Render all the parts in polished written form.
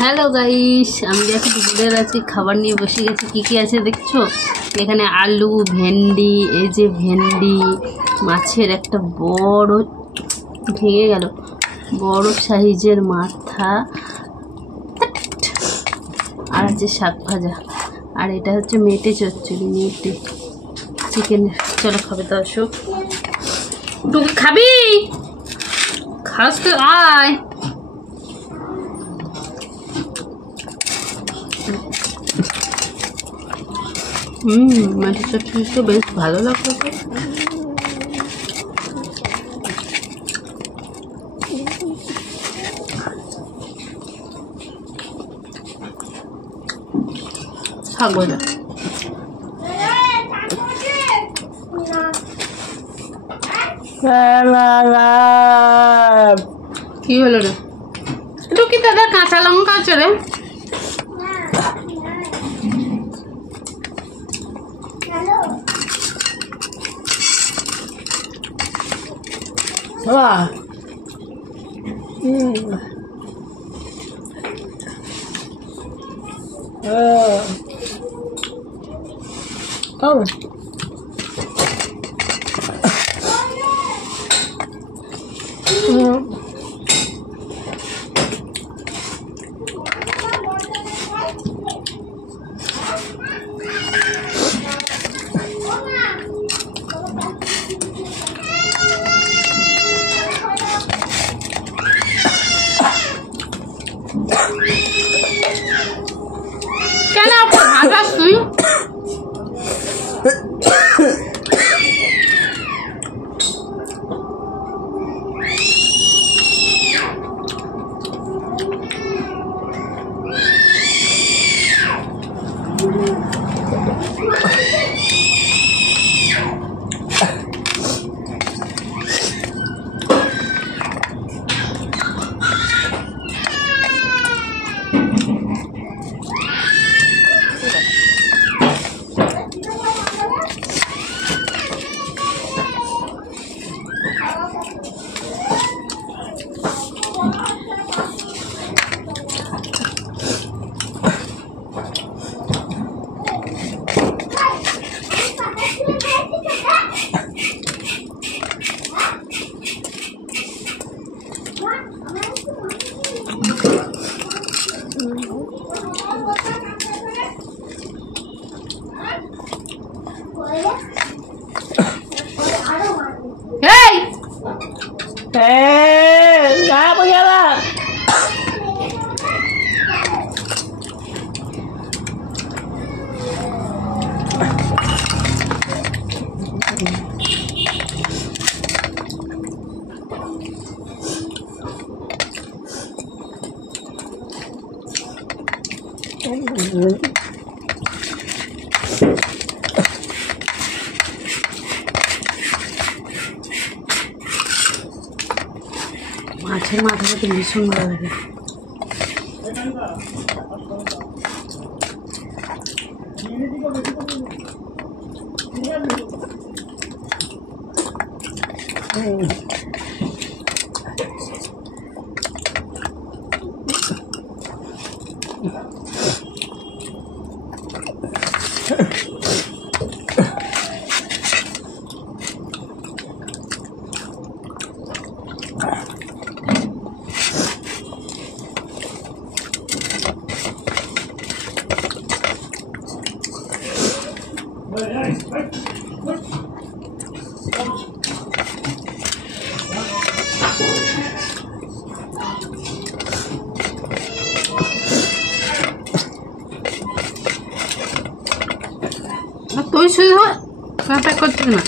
Hello guys, আমি দেখো দুপুরের আছি খাবার নিয়ে বসে গেছি। কি কি আছে দেখছো? এখানে আলু, ভেন্ডি, এই যে ভেন্ডি, মাছের একটা বড় ভেঙে গেল বড় সাইজের মাথা, আর আছে শাক ভাজা, আর এটা হচ্ছে মেটে চচ্চড়ি, মেটে চিকেন। চলো খাবে তো, আসো। তুই খাবি? খাস তো, আয়। মেটে চচ্চড়ি তো বেশ ভালো লাগলো। শাক ভাজা কি হলো রে? একটু কি দাদা কাঁচা লঙ্কা আছে রে? কেন ভাগাস তুই? মাছের মাথাটা তো ভীষণ ভালো লাগে। তুই শুধু প্যাক করছিস না?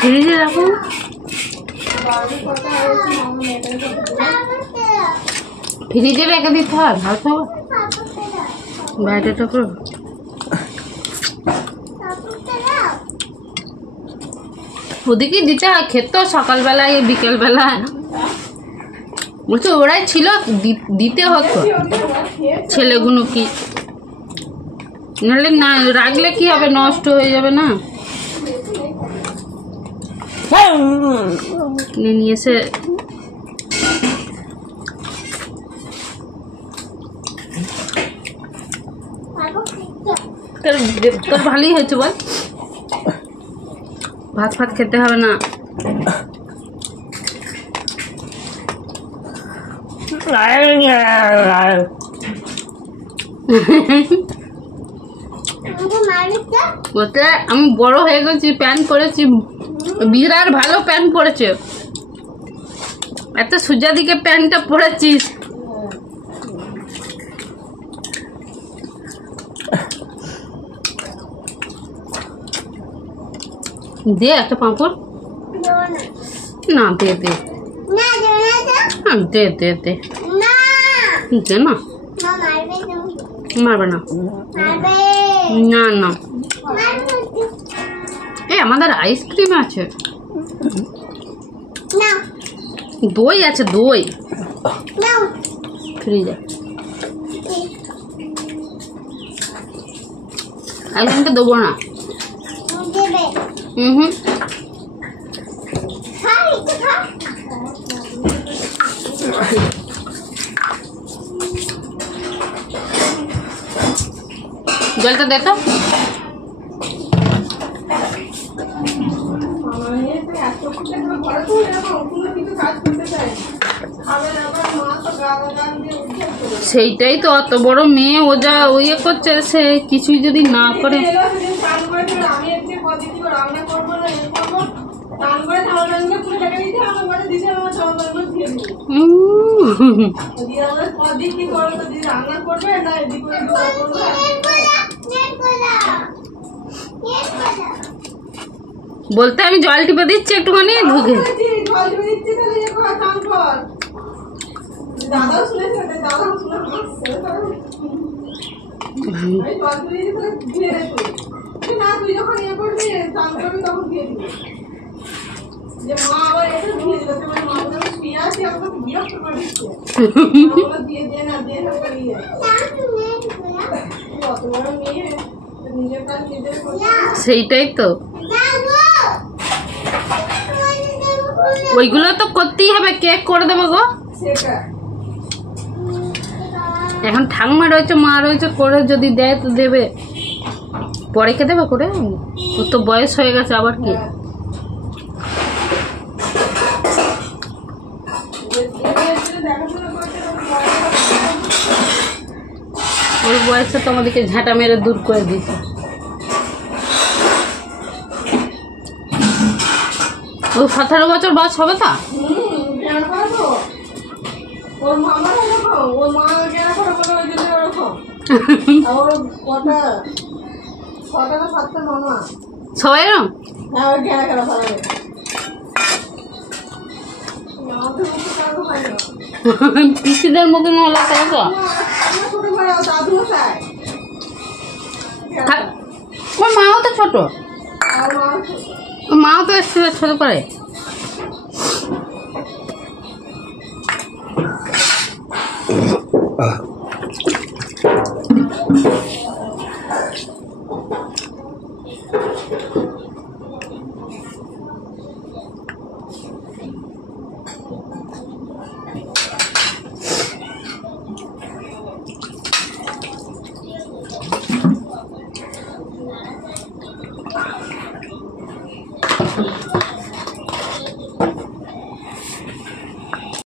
ফ্রিজে রাখো। ফ্রিজে রেখে দিতে হয়, ভালো খাবো ব্যাটাটা করো। ওদিকে দিতে হয়, খেত সকালবেলায় বিকেলবেলায়। বলছো ওরাই ছিল, দিতে হতো ছেলেগুলো। কি নাহলে না রাখলে কি হবে, নষ্ট হয়ে যাবে না। নিয়ে এসে তোর ভালোই হয়েছে বল, ভাত ফাত খেতে হবে না। বলতে আমি বড় হয়ে গেছি, প্যান্ট পরেছি, বিরাট ভালো প্যান্ট পরেছে। এত সোজা দিকে প্যান্টটা পরেছিস। দে একটা পাঁপড় না, দে দে দে দে দে দে না, মারবে না না না। এই আমাদের আইসক্রিম আছে, দই আছে, দই ফ্রিজে। আইসক্রিমটা দেবো না। হুম জলটা দে তো। সেইটাই তো, অত বড় মেয়ে ও যা ইয়ে করছে, সে কিছুই যদি না করে। বলতে আমি জল টিপে দিচ্ছি একটুখানি ঢুকে। সেইটাই তো, ওইগুলো তো করতেই হবে। কেক করে দেবো গো, এখন ঠাকুমা রয়েছে, মা রয়েছে, করে যদি দেয় তো দেবে, পরে কে দেবে করে। ওর তো বয়স হয়ে গেছে, আবার কি ওর বয়সে তো আমাদেরকে ঝাঁটা মেরে দূর করে দিয়েছে। ও 17 বছর বয়স হবে তা। সবাই পিসিদের মতন হলো, তাই তো। ওর মাও তো ছোট, মাও তো একটু ছোট করে। দেখি